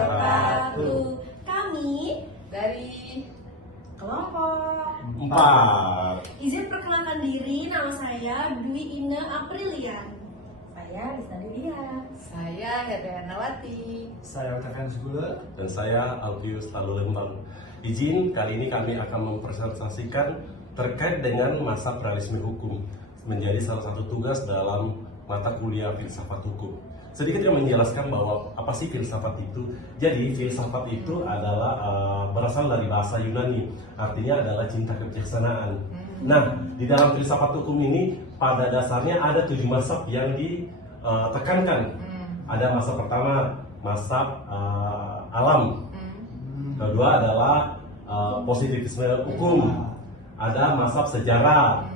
wabarakatuh. Kami dari kelompok 4. izin perkenalkan diri, nama saya Dwi Ina Aprilian. Saya Rizna Delia. saya Hedrianawati. Saya Utakan Segula. Dan saya Alfius Lalu Lembang. Izin, kali ini kami akan mempresentasikan terkait dengan masa realisme hukum menjadi salah satu tugas dalam mata kuliah filsafat hukum. Sedikit yang menjelaskan bahwa apa sih filsafat itu. Jadi filsafat itu adalah berasal dari bahasa Yunani, artinya adalah cinta kebijaksanaan. Nah, di dalam filsafat hukum ini pada dasarnya ada 7 mazhab yang ditekankan. Ada mazhab pertama, mazhab alam. Kedua adalah positivisme hukum. Ada mazhab sejarah.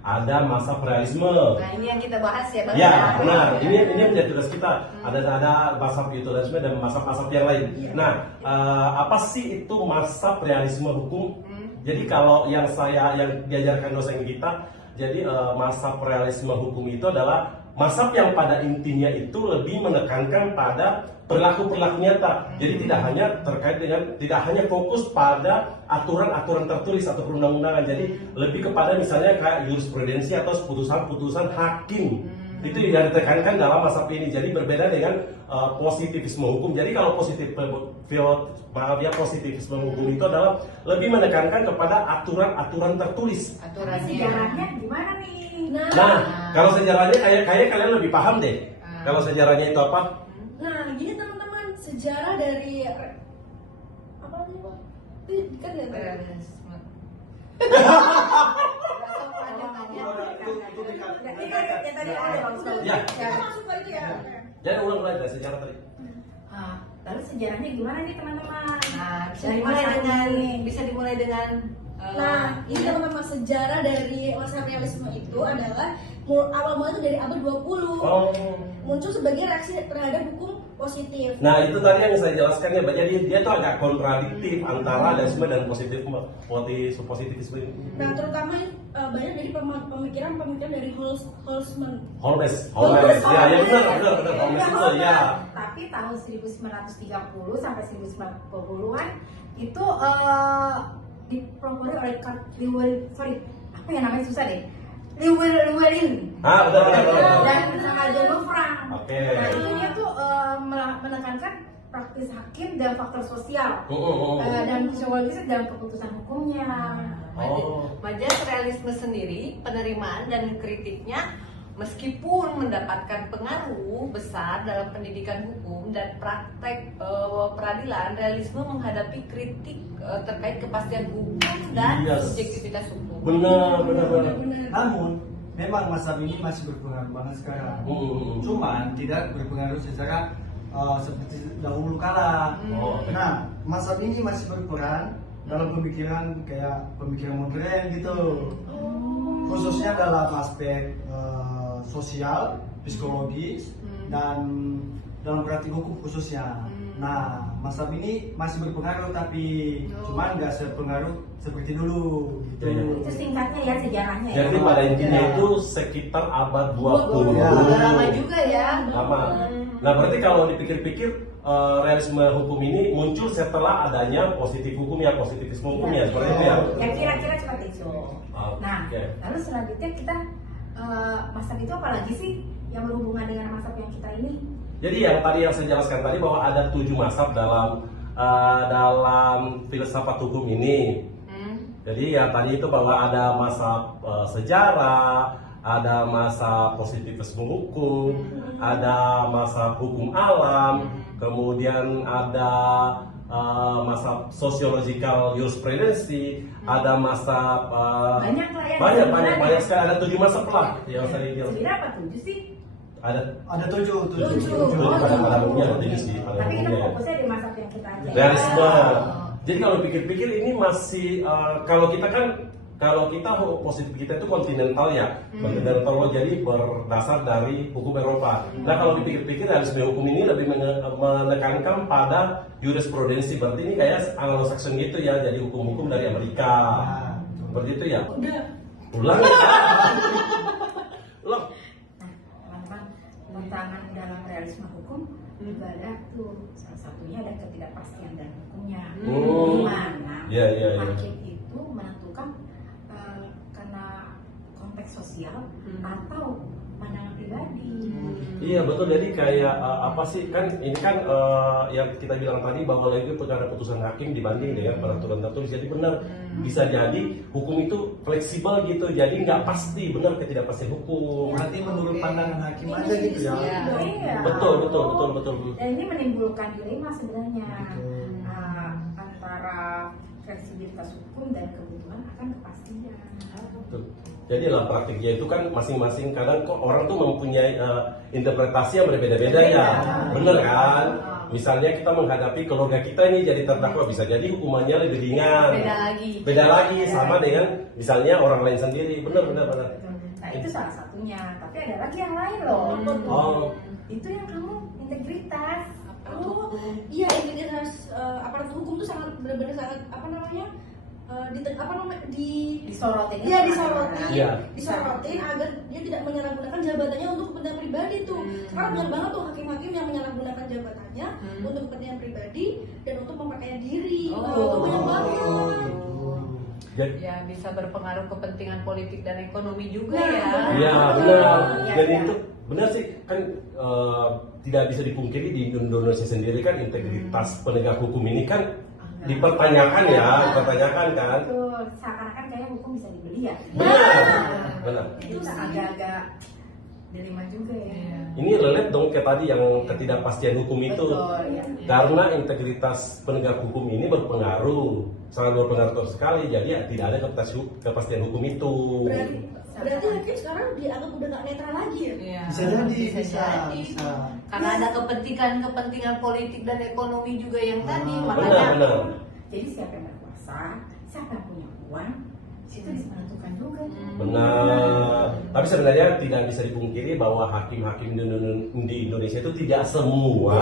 Ada mazhab realisme. Nah, ini yang kita bahas ya, Bang. Ya, benar. Ini menjadi tugas kita. Ada mazhab realisme dan mazhab-mazhab yang lain. Nah, apa sih itu mazhab realisme hukum? Jadi kalau yang diajarkan dosen kita, jadi mazhab realisme hukum itu adalah mazhab yang pada intinya itu lebih menekankan pada perilaku-perilaku nyata. Jadi tidak hanya fokus pada aturan-aturan tertulis atau perundang-undangan. Jadi lebih kepada misalnya kayak jurisprudensi atau putusan-putusan hakim. Itu yang ditekankan dalam mazhab ini. Jadi berbeda dengan positivisme hukum. Jadi kalau positivisme hukum itu adalah lebih menekankan kepada aturan-aturan tertulis. Aturannya. Sejarahnya gimana nih? Nah, kalau sejarahnya kayak kalian lebih paham deh. Kalau sejarahnya itu apa? Nah, gini teman-teman, sejarah dari apa sih Pak? Itu kan ya. Realisme. Ini kan yang tadi ada langsung. Ya. Masuk ke itu ya. Jadi ulang lagi dari sejarah tadi. Lalu sejarahnya gimana nih teman-teman? Nah, Dari bisa dimulai dengan Nah, ini teman-teman, sejarah dari mazhab realisme itu adalah awal mulanya itu dari abad 20. Oh. Muncul sebagai reaksi terhadap hukum positif. Nah, itu tadi yang saya jelaskan ya. Jadi dia tuh agak kontradiktif antara realisme dan positivisme. Nah, terutama banyak dari pemikiran dari Holmes. Holmes. Ya, ya benar. Holmes itu ya. Tapi tahun 1930 sampai 1990-an itu dipropos oleh apa ya namanya susah deh. Llewellyn. Benar. Dan sama John Locke. Oke. Nah, itu dia tuh menekankan praktis hakim dan faktor sosial dan psikologis dalam keputusan hukumnya. Majas realisme sendiri, penerimaan dan kritiknya meskipun mendapatkan pengaruh besar dalam pendidikan hukum dan praktek peradilan, realisme menghadapi kritik terkait kepastian hukum dan subjektivitas hukum. Benar. Namun, memang mazhab ini masih berpengaruh banget sekarang. Cuman tidak berpengaruh secara seperti dahulu kala. Nah, mazhab ini masih berperan dalam pemikiran kayak pemikiran modern gitu. Khususnya dalam aspek sosial, psikologis, dan dalam praktik hukum khususnya. Nah, mazhab ini masih berpengaruh tapi cuman nggak sepengaruh seperti dulu gitu. Itu singkatnya ya sejarahnya. Jadi ya. pada intinya itu sekitar abad 20. Udah lama juga ya. Lama. Nah, berarti kalau dipikir-pikir realisme hukum ini muncul setelah adanya positivisme hukum ya, seperti itu ya. Ya kira-kira seperti itu. Nah, Oke. lalu selanjutnya kita mazhab itu apa lagi sih yang berhubungan dengan mazhab yang kita ini? Jadi yang saya jelaskan tadi bahwa ada 7 mazhab dalam filsafat hukum ini. Jadi yang tadi itu bahwa ada mazhab sejarah, ada mazhab positivisme hukum, ada mazhab hukum alam, kemudian ada mazhab sociological jurisprudensi, ada mazhab Banyak lah ya. banyak sekali, ada 7 mazhab lah yang saya jelaskan. Sebenarnya apa 7 sih? Ada tujuh. Pada umumnya ada 7 sih. pada Tapi kita umumnya. fokusnya di mazhab yang kita aja. Realisme. Jadi kalau pikir-pikir ini masih kalau kita positif kita itu kontinental ya, kontinental law, jadi berdasar dari hukum Eropa. Nah kalau dipikir-pikir realisme hukum ini lebih menekankan pada jurisprudensi, berarti ini kayak Anglo-Saxon gitu ya, jadi hukum-hukum dari Amerika. Seperti itu ya. Ulang. Nah, teman-teman, tantangan dalam realisme hukum juga ada tuh, salah satunya ada ketidakpastian dan hukumnya. Oh. Di mana Iya, iya, iya. hakim itu menentukan karena konteks sosial atau pandangan pribadi. Iya betul, jadi kayak apa sih, kan ini kan yang kita bilang tadi bahwa lagi perkara putusan hakim dibanding dengan peraturan tertulis. Jadi benar, bisa jadi hukum itu fleksibel gitu, jadi nggak pasti, benar ketidakpastian hukum. Berarti menurut pandangan hakim aja gitu ya. Iya. Betul. Dan ini menimbulkan dilema sebenarnya Betul. antara fleksibilitas hukum dan kebutuhan akan kepastian. Betul. Jadi dalam praktiknya itu kan masing-masing kadang kok orang tuh mempunyai interpretasi yang berbeda-beda ya, bener kan? Misalnya kita menghadapi keluarga kita ini jadi terdakwa, bisa jadi hukumannya lebih ringan. Beda lagi sama dengan misalnya orang lain sendiri, bener. Nah itu salah satunya, tapi ada lagi yang lain loh. Oh. Itu yang kamu integritas. Oh, iya, integritas aparat hukum tuh sangat benar-benar sangat Disorotin. Iya, disorotin. Iya. Disorotin agar dia tidak menyalahgunakan jabatannya untuk kepentingan pribadi tuh. Karena banyak banget tuh hakim-hakim yang menyalahgunakan jabatannya untuk kepentingan pribadi dan untuk memperkaya diri. Itu banyak banget. Ya bisa berpengaruh kepentingan politik dan ekonomi juga Nah, ya. Iya benar. Iya, Jadi iya. itu benar sih kan, tidak bisa dipungkiri di Indonesia sendiri kan integritas penegak hukum ini kan dipertanyakan kan. Betul, seakan-akan kayak hukum bisa dibeli ya. Benar. Itu agak-agak dilema juga ya. Ini relate dong ke tadi yang ketidakpastian hukum itu. Betul, ya. Karena integritas penegak hukum ini sangat berpengaruh sekali. Jadi ya, tidak ada kepastian hukum itu. Berarti hakim sekarang dianggap udah nggak netral lagi ya? Iya. Bisa jadi, bisa. Karena ada kepentingan politik dan ekonomi juga yang tadi, makanya Benar. Jadi siapa yang berkuasa, siapa yang punya uang, itu bisa menentukan juga. Benar. Tapi sebenarnya tidak bisa dipungkiri bahwa hakim-hakim di Indonesia itu tidak semua.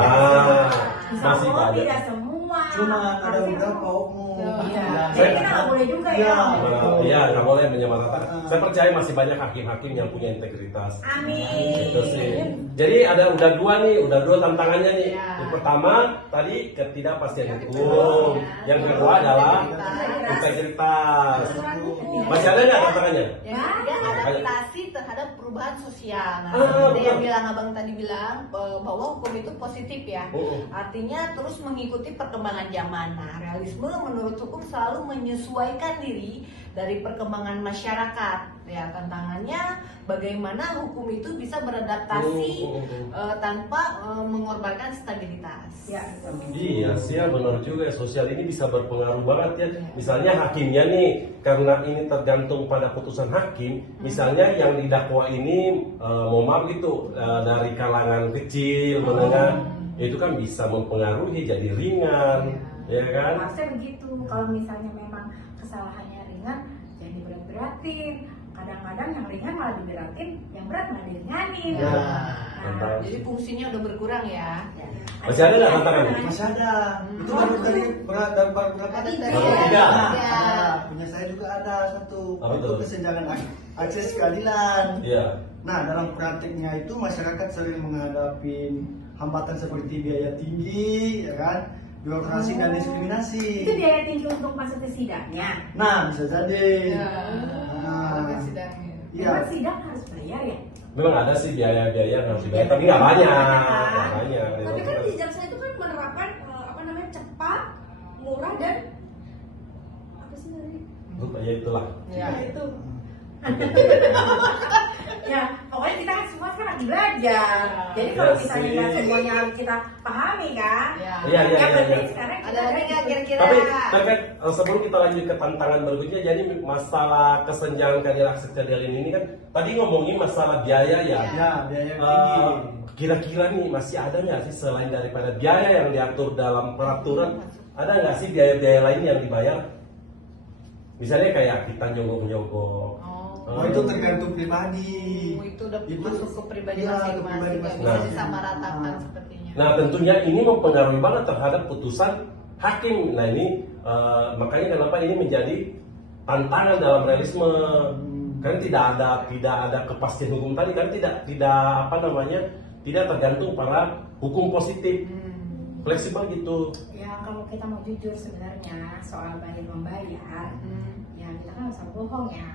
Masih Semua banyak. tidak semua. Cuma ada Pasti beberapa umum. Iya. Jadi kita nggak boleh juga ya. Iya, nggak boleh menyamaratakan. Saya percaya masih banyak hakim-hakim yang punya integritas. Amin. Itu sih. Jadi udah dua tantangannya nih. Yang pertama tadi ketidakpastian hukum. Yang kedua adalah integritas. Masih ada nggak tantangannya? yang ketiga adaptasi terhadap perubahan sosial. Nah, Ah, seperti yang betul. abang tadi bilang bahwa hukum itu positif ya. Artinya terus mengikuti perkembangan zaman. Nah, realisme menurut hukum selalu menyesuaikan diri dari perkembangan masyarakat. Ya, tantangannya bagaimana hukum itu bisa beradaptasi tanpa mengorbankan stabilitas. Ya, Iya sih, ya benar juga. Sosial ini bisa berpengaruh banget ya. Misalnya hakimnya nih, karena ini tergantung pada putusan hakim. Misalnya yang didakwa ini, mohon maaf gitu, dari kalangan kecil, menengah, itu kan bisa mempengaruhi jadi ringan, ya kan? Harusnya begitu. Kalau misalnya memang kesalahannya ringan, jangan diberat-beratin. Kadang-kadang yang ringan malah diberatin, yang berat malah diringanin. Ya. Mantap. Jadi fungsinya udah berkurang ya. Masih ada nggak tantangannya? Masih ada. Itu baru tadi berat dan baru berapa? Ada Tiga. tiga. Nah, Ya. ada. Punya saya juga ada satu. Apa Itu tuh? kesenjangan akses keadilan. Iya. Nah, dalam prakteknya itu masyarakat sering menghadapi hambatan seperti biaya tinggi, ya kan, birokrasi dan diskriminasi. Itu biaya tinggi untuk masuk ke sidangnya. Nah, bisa jadi. Nah, Iya. Memang sidang harus bayar ya? Memang ada sih biaya-biaya yang harus dibayar, tapi nggak banyak. Nggak banyak. Tapi kan di jaksa itu kan menerapkan cepat, murah dan apa sih tadi? Ya itulah. Ya. Itu. Ya, pokoknya kita semua sekarang lagi belajar. Jadi kalau Iya misalnya sih. nggak semuanya harus kita pahami kan? Ya. Iya, iya, Yang iya. penting sekarang Ada lagi nggak kira-kira? Tapi terkait sebelum kita lanjut ke tantangan berikutnya, jadi masalah kesenjangan keadilan akses keadilan ini kan tadi ngomongin masalah biaya ya. Ya, biaya tinggi. Kira-kira nih masih ada nggak sih selain daripada biaya yang diatur dalam peraturan, ada nggak sih biaya-biaya lain yang dibayar? Misalnya kayak kita nyogok-nyogok. Oh, itu tergantung pribadi. Itu udah Itu- masuk ke pribadi iya, ke masing-masing, pribadi nggak bisa masing-masing. disamaratakan sepertinya. Nah tentunya ini mempengaruhi banget terhadap putusan hakim. Nah ini makanya kenapa ini menjadi tantangan dalam realisme. Karena tidak ada kepastian hukum tadi kan tidak tidak tergantung pada hukum positif, fleksibel gitu. Ya kalau kita mau jujur sebenarnya soal bayar membayar, ya kita kan harus bohong ya.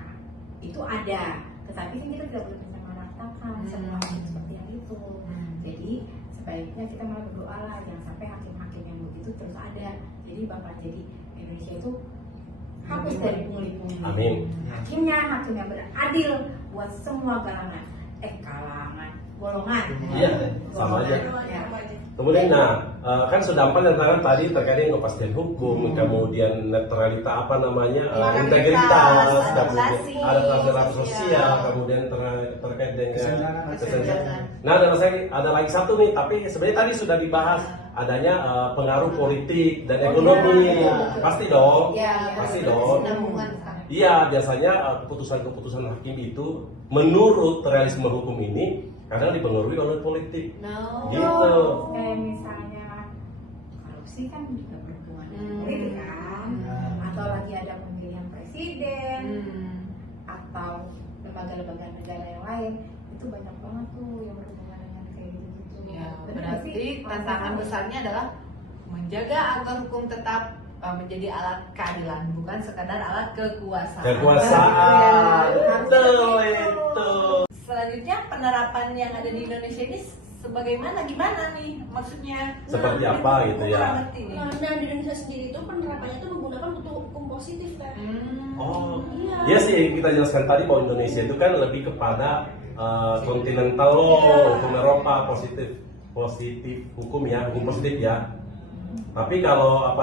Itu ada, tetapi kan kita tidak boleh menyamaratakan semua hakim seperti yang itu. Jadi sebaiknya kita malah berdoa lah, jangan sampai hakim-hakim yang begitu terus ada. Jadi bakal jadi Indonesia itu hapus dari pungli-pungli. Amin. Hakimnya hakim yang beradil buat semua golongan. Iya, sama aja. Ya. Kemudian, kan sudah empat tentang tadi terkait dengan kepastian hukum, kemudian netralitas integritas, adaptasi sosial, kemudian terkait dengan Kesenjangan. Nah, ada lagi satu nih, tapi sebenarnya tadi sudah dibahas adanya pengaruh politik dan ekonomi, pasti dong, pasti dong. Iya, biasanya keputusan-keputusan hakim itu menurut realisme hukum ini kadang dipengaruhi oleh politik. Gitu. Kayak misalnya korupsi kan juga berhubungan dengan politik kan, atau lagi ada pemilihan presiden, atau lembaga-lembaga negara yang lain, itu banyak banget tuh yang berhubungan dengan kayak gitu-gitu. Ya, Bener berarti sih? tantangan besarnya adalah menjaga agar hukum tetap menjadi alat keadilan, bukan sekadar alat kekuasaan. Kekuasaan, betul itu. Selanjutnya penerapan yang ada di Indonesia ini sebagaimana, gimana nih maksudnya? Seperti apa gitu ya? Kurang ngerti nih. Nah, di Indonesia sendiri itu penerapannya itu menggunakan hukum positif kan. Oh, Iya. iya sih, kita jelaskan tadi bahwa Indonesia itu kan lebih kepada kontinental law, hukum Eropa, positif hukum ya, hukum positif ya. Tapi kalau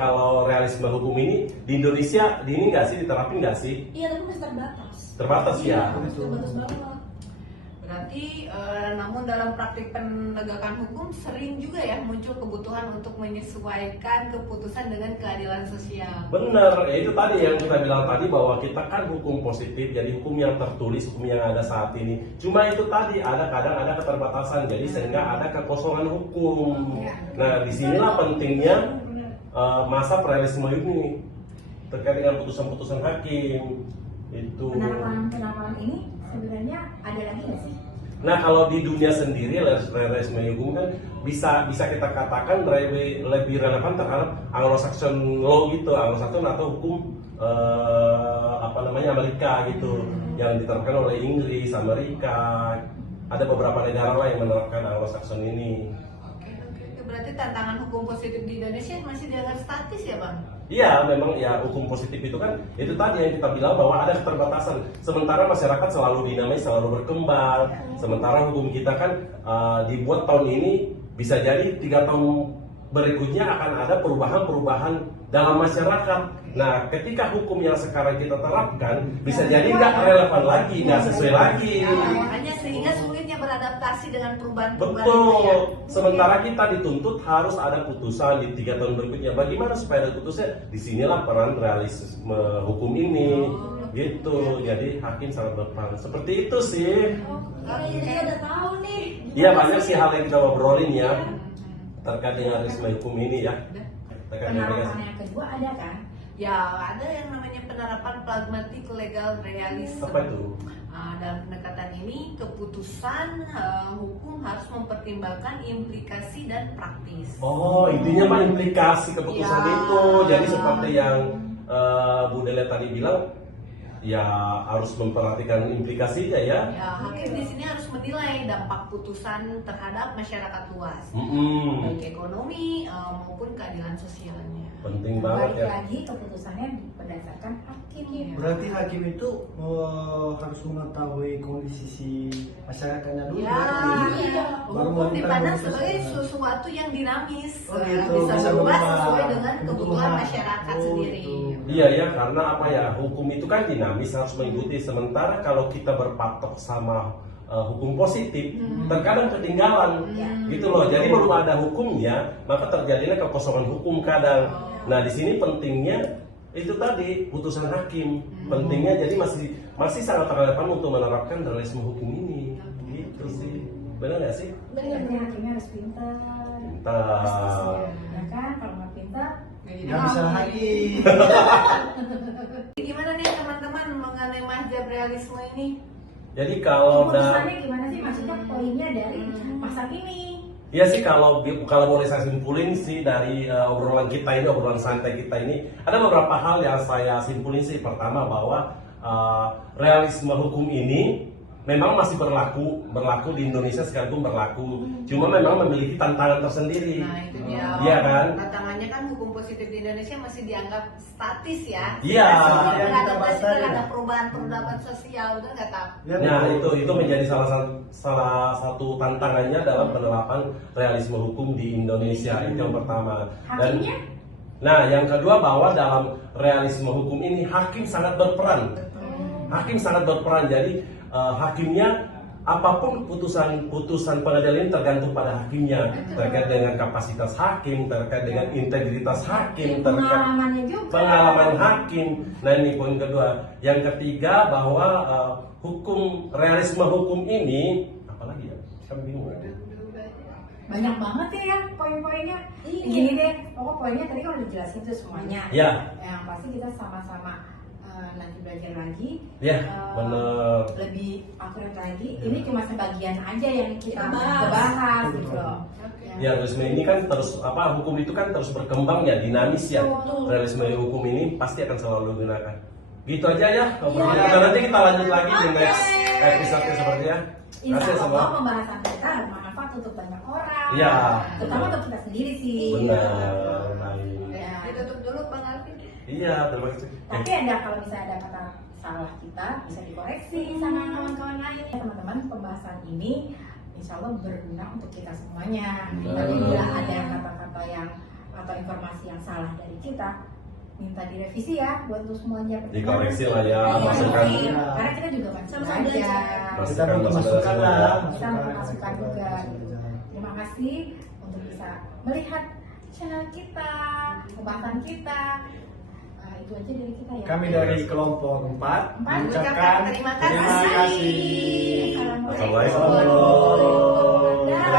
kalau realisme hukum ini di Indonesia ini nggak sih, diterapin nggak sih? Iya, tapi masih terbatas. Terbatas ya. Masih terbatas banget. Berarti namun dalam praktik penegakan hukum sering juga ya muncul kebutuhan untuk menyesuaikan keputusan dengan keadilan sosial. Bener, ya itu tadi yang kita bilang tadi bahwa kita kan hukum positif, jadi hukum yang tertulis, hukum yang ada saat ini. Cuma itu tadi kadang ada keterbatasan, jadi sehingga ada kekosongan hukum. Nah, disinilah pentingnya masa realisme ini terkait dengan putusan-putusan hakim itu. Penerapan ini sebenarnya ada lagi nggak sih? Nah, kalau di dunia sendiri realisme hukum kan bisa kita katakan lebih relevan terhadap Anglo-Saxon law gitu, Anglo-Saxon atau hukum Amerika gitu, yang diterapkan oleh Inggris, Amerika. Ada beberapa negara lain yang menerapkan Anglo-Saxon ini. Oke. Berarti tantangan hukum positif di Indonesia masih dianggap statis ya, Bang? Iya, memang ya hukum positif itu kan itu tadi yang kita bilang bahwa ada keterbatasan. Sementara masyarakat selalu dinamis, selalu berkembang. Sementara hukum kita kan dibuat tahun ini, bisa jadi 3 tahun berikutnya akan ada perubahan-perubahan dalam masyarakat. Nah, ketika hukum yang sekarang kita terapkan bisa jadi nggak relevan lagi, nggak sesuai lagi. Makanya sehingga sulitnya beradaptasi dengan perubahan-perubahan itu ya. Betul. Sementara kita dituntut harus ada putusan di 3 tahun berikutnya. Bagaimana supaya ada putusnya? Disinilah peran realisme hukum ini, gitu. Jadi hakim sangat berperan. Seperti itu sih. Jadi udah tahu nih. Iya, banyak sih hal yang kita obrolin ya terkait dengan realisme hukum ini ya. Terkait dengan Penerapan yang kedua ada kan? Ya, ada yang namanya penerapan pragmatik legal realism. apa itu? Dalam pendekatan ini, keputusan hukum harus mempertimbangkan implikasi dan praktis. Oh, intinya mah implikasi keputusan Ya. itu. Jadi seperti yang Bu Dele tadi bilang, ya harus memperhatikan implikasinya ya. Ya, hakim di sini harus menilai dampak putusan terhadap masyarakat luas, baik ekonomi maupun keadilan sosialnya. Penting banget Balik ya. lagi keputusannya berdasarkan hakim. Berarti hakim itu harus mengetahui kondisi masyarakatnya dulu. Ya, berarti. Iya. Baru hukum melakukan dipandang keputusan. sebagai sesuatu yang dinamis, Oh, gitu. bisa Bisa berubah berubah. sesuai dengan kebutuhan Kebutuhan. masyarakat Oh, sendiri. gitu. Iya ya, karena apa ya, hukum itu kan dinamis, harus mengikuti. Sementara kalau kita berpatok sama hukum positif, terkadang ketinggalan, gitu loh. Jadi belum ada hukumnya, maka terjadinya kekosongan hukum kadang. Nah, di sini pentingnya itu tadi putusan hakim, pentingnya jadi masih sangat relevan untuk menerapkan realisme hukum ini, gitu sih. Benar nggak sih? Berarti hakimnya harus pintar. Pintar. Ya kan, kalau nggak pintar, Nggak bisa lagi. Gimana nih teman-teman mengenai mazhab realisme ini? Jadi kalau keputusannya gimana sih? Maksudnya poinnya dari masa ini. Iya sih, kalau boleh saya simpulin sih dari obrolan kita ini, obrolan santai kita ini, ada beberapa hal yang saya simpulin sih. Pertama, bahwa realisme hukum ini memang masih berlaku di Indonesia, sekalipun berlaku, cuma memang memiliki tantangan tersendiri. Nah itu dia. Iya kan? Tantangannya kan hukum positif di Indonesia masih dianggap statis ya. Iya. Beradaptasi terhadap perubahan sosial, betul nggak tak? Nah itu menjadi salah satu tantangannya dalam penerapan realisme hukum di Indonesia. Itu yang pertama. Hakimnya? Nah yang kedua, bahwa dalam realisme hukum ini hakim sangat berperan. Hakim sangat berperan. Jadi hakimnya, apapun putusan pengadilan ini tergantung pada hakimnya, terkait dengan kapasitas hakim, terkait dengan integritas hakim, terkait Pengalamannya juga. pengalaman hakim. Nah ini poin kedua. Yang ketiga, bahwa realisme hukum ini, apalagi ya? Kami bingung. Banyak banget ya poin-poinnya. Iya. Gini deh, pokok poinnya tadi kan udah dijelasin tuh semuanya. Ya. Yang pasti kita sama-sama nanti belajar lagi. Ya, bener. Lebih akurat lagi. Ini cuma sebagian aja yang kita Kita bahas gitu loh. Ya, realisme ini kan terus hukum itu kan terus berkembang ya, dinamis ya. Betul. Realisme hukum ini pasti akan selalu digunakan. Gitu aja ya. Iya. Dan nanti kita lanjut lagi di next episode sepertinya. Terima kasih Insya semua. Allah pembahasan kita bermanfaat untuk banyak orang. Iya. Terutama untuk kita sendiri sih. Benar. Baik. Ya. Ditutup dulu Bang Alvin. Iya, terima kasih. Tapi ada, kalau misalnya ada kata salah kita bisa dikoreksi sama kawan-kawan lain. Teman-teman, pembahasan ini insya Allah berguna untuk kita semuanya. Tapi bila ada kata-kata yang atau informasi yang salah dari kita, minta direvisi ya buat untuk semuanya. Dikoreksi lah ya, masukan. masukan. Karena kita juga kan Sama-sama belajar. Kita minta masukan lah. Kita masukan juga. Terima kasih untuk bisa melihat channel kita, pembahasan kita. Itu aja dari kita ya. Kami dari kelompok 4 mengucapkan terima kasih. Terima kasih. Assalamualaikum Assalamualaikum. warahmatullahi wabarakatuh.